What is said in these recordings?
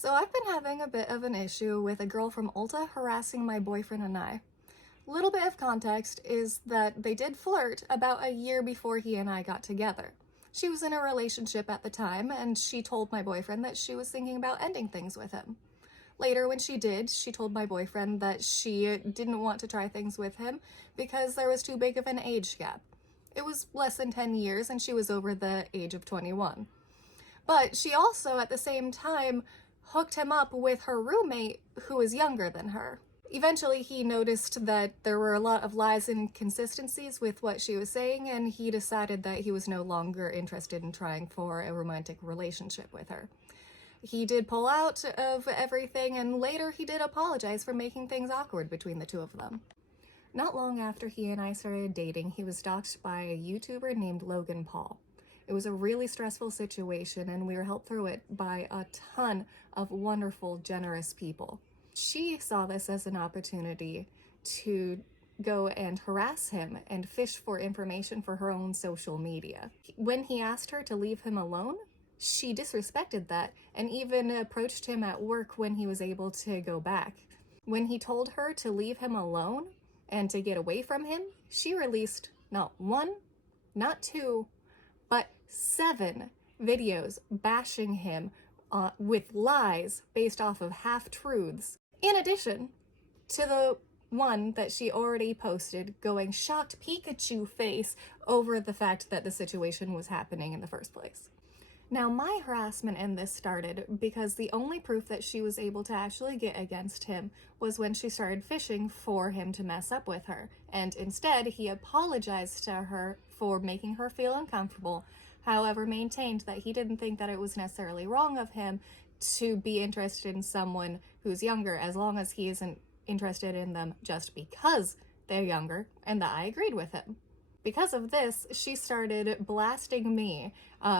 So I've been having a bit of an issue with a girl from Ulta harassing my boyfriend and I. Little bit of context is that they did flirt about a year before he and I got together. She was in a relationship at the time, and she told my boyfriend that she was thinking about ending things with him. Later, when she did, she told my boyfriend that she didn't want to try things with him because there was too big of an age gap. It was less than 10 years, and she was over the age of 21. But she also, at the same time, hooked him up with her roommate who was younger than her. Eventually, he noticed that there were a lot of lies and inconsistencies with what she was saying, and he decided that he was no longer interested in trying for a romantic relationship with her. He did pull out of everything, and later he did apologize for making things awkward between the two of them. Not long after he and I started dating, he was stalked by a YouTuber named Logan Paul. It was a really stressful situation, and we were helped through it by a ton of wonderful, generous people. She saw this as an opportunity to go and harass him and fish for information for her own social media. When he asked her to leave him alone, she disrespected that and even approached him at work when he was able to go back. When he told her to leave him alone and to get away from him, she released not one, not two, but 7 videos bashing him with lies based off of half-truths, in addition to the one that she already posted going shocked Pikachu face over the fact that the situation was happening in the first place. Now, my harassment in this started because the only proof that she was able to actually get against him was when she started fishing for him to mess up with her, and instead he apologized to her for making her feel uncomfortable, however maintained that he didn't think that it was necessarily wrong of him to be interested in someone who's younger, as long as he isn't interested in them just because they're younger, and that I agreed with him. Because of this, she started blasting me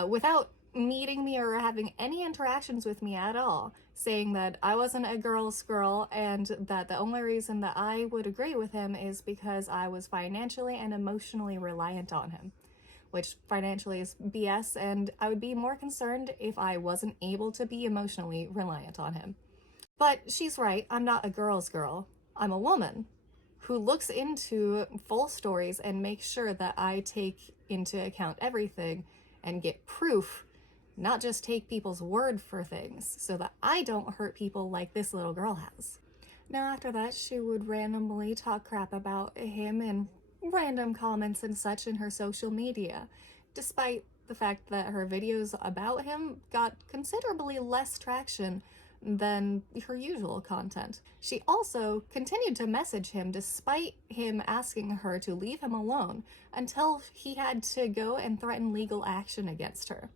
without meeting me or having any interactions with me at all, saying that I wasn't a girl's girl and that the only reason that I would agree with him is because I was financially and emotionally reliant on him, which financially is BS, and I would be more concerned if I wasn't able to be emotionally reliant on him. But she's right, I'm not a girl's girl. I'm a woman who looks into full stories and makes sure that I take into account everything and get proof, not just take people's word for things, so that I don't hurt people like this little girl has. Now, after that, she would randomly talk crap about him in random comments and such in her social media, despite the fact that her videos about him got considerably less traction than her usual content. She also continued to message him despite him asking her to leave him alone, until he had to go and threaten legal action against her.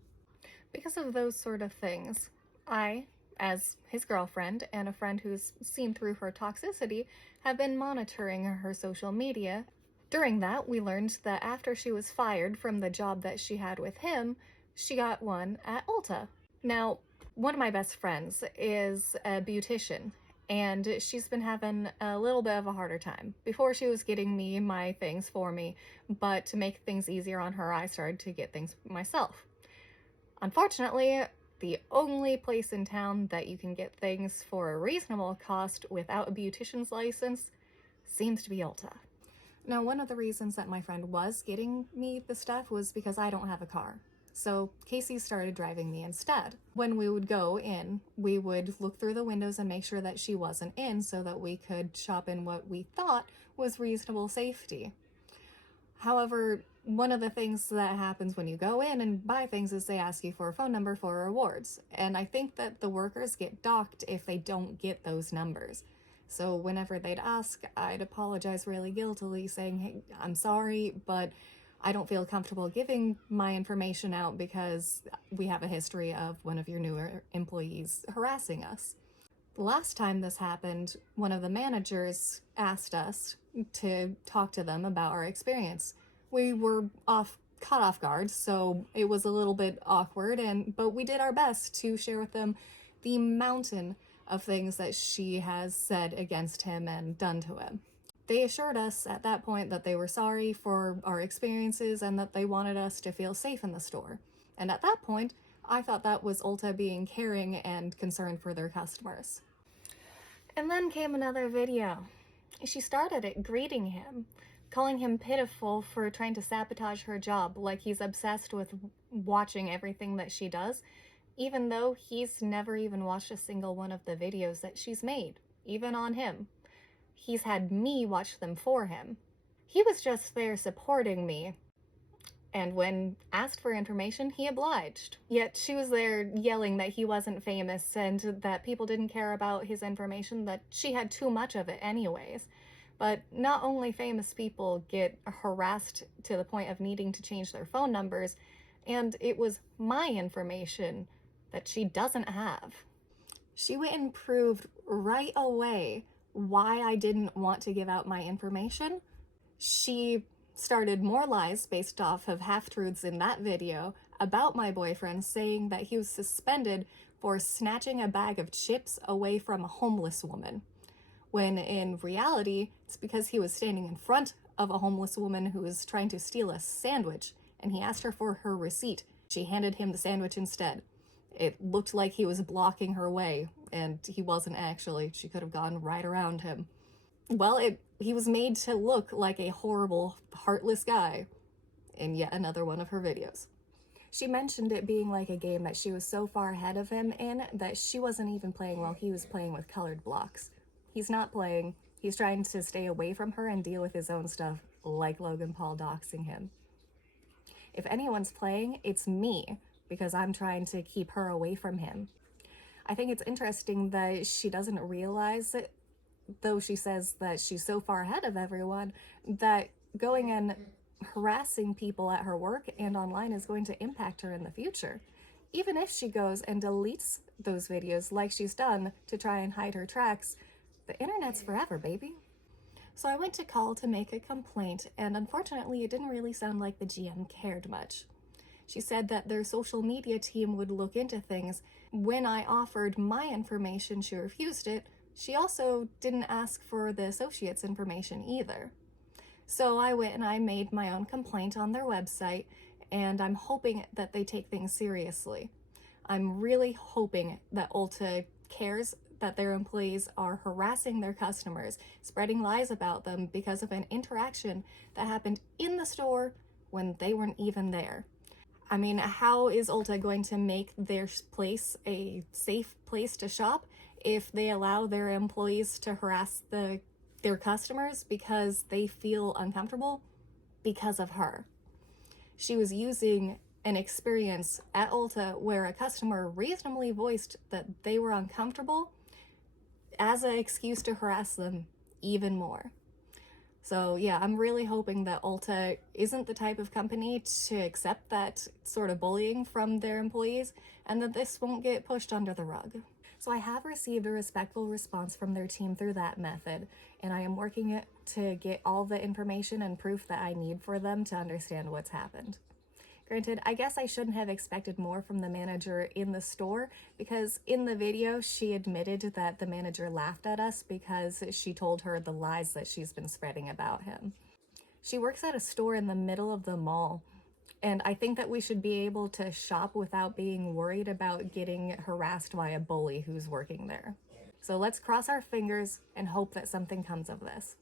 Because of those sort of things, I, as his girlfriend and a friend who's seen through her toxicity, have been monitoring her social media. During that, we learned that after she was fired from the job that she had with him, she got one at Ulta. Now, one of my best friends is a beautician, and she's been having a little bit of a harder time. Before, she was getting me my things for me, but to make things easier on her, I started to get things myself. Unfortunately, the only place in town that you can get things for a reasonable cost without a beautician's license seems to be Ulta. Now, one of the reasons that my friend was getting me the stuff was because I don't have a car. So Casey started driving me instead. When we would go in, we would look through the windows and make sure that she wasn't in so that we could shop in what we thought was reasonable safety. However, one of the things that happens when you go in and buy things is they ask you for a phone number for rewards. And I think that the workers get docked if they don't get those numbers. So whenever they'd ask, I'd apologize really guiltily, saying, hey, I'm sorry, but I don't feel comfortable giving my information out because we have a history of one of your newer employees harassing us. The last time this happened, one of the managers asked us to talk to them about our experience. We were caught off guard, so it was a little bit awkward, but we did our best to share with them the mountain of things that she has said against him and done to him. They assured us at that point that they were sorry for our experiences and that they wanted us to feel safe in the store. And at that point, I thought that was Ulta being caring and concerned for their customers. And then came another video. She started it greeting him, calling him pitiful for trying to sabotage her job, like he's obsessed with watching everything that she does, even though he's never even watched a single one of the videos that she's made, even on him. He's had me watch them for him. He was just there supporting me, and when asked for information, he obliged. Yet she was there yelling that he wasn't famous and that people didn't care about his information, that she had too much of it anyways. But not only famous people get harassed to the point of needing to change their phone numbers, and it was my information that she doesn't have. She went and proved right away why I didn't want to give out my information. She started more lies based off of half-truths in that video about my boyfriend, saying that he was suspended for snatching a bag of chips away from a homeless woman, when in reality, it's because he was standing in front of a homeless woman who was trying to steal a sandwich, and he asked her for her receipt. She handed him the sandwich instead. It looked like he was blocking her way, and he wasn't actually. She could have gone right around him. Well, he was made to look like a horrible, heartless guy in yet another one of her videos. She mentioned it being like a game that she was so far ahead of him in that she wasn't even playing while he was playing with colored blocks. He's not playing. He's trying to stay away from her and deal with his own stuff, like Logan Paul doxing him. If anyone's playing, it's me, because I'm trying to keep her away from him. I think it's interesting that she doesn't realize it, though she says that she's so far ahead of everyone, that going and harassing people at her work and online is going to impact her in the future. Even if she goes and deletes those videos like she's done to try and hide her tracks, the internet's forever, baby. So I went to call to make a complaint, and unfortunately it didn't really sound like the GM cared much. She said that their social media team would look into things. When I offered my information, she refused it. She also didn't ask for the associate's information either. So I went and I made my own complaint on their website, and I'm hoping that they take things seriously. I'm really hoping that Ulta cares that their employees are harassing their customers, spreading lies about them because of an interaction that happened in the store when they weren't even there. I mean, how is Ulta going to make their place a safe place to shop if they allow their employees to harass their customers because they feel uncomfortable because of her? She was using an experience at Ulta where a customer reasonably voiced that they were uncomfortable as an excuse to harass them even more. So yeah, I'm really hoping that Ulta isn't the type of company to accept that sort of bullying from their employees, and that this won't get pushed under the rug. So I have received a respectful response from their team through that method, and I am working to get all the information and proof that I need for them to understand what's happened. Granted, I guess I shouldn't have expected more from the manager in the store, because in the video she admitted that the manager laughed at us because she told her the lies that she's been spreading about him. She works at a store in the middle of the mall, and I think that we should be able to shop without being worried about getting harassed by a bully who's working there. So let's cross our fingers and hope that something comes of this.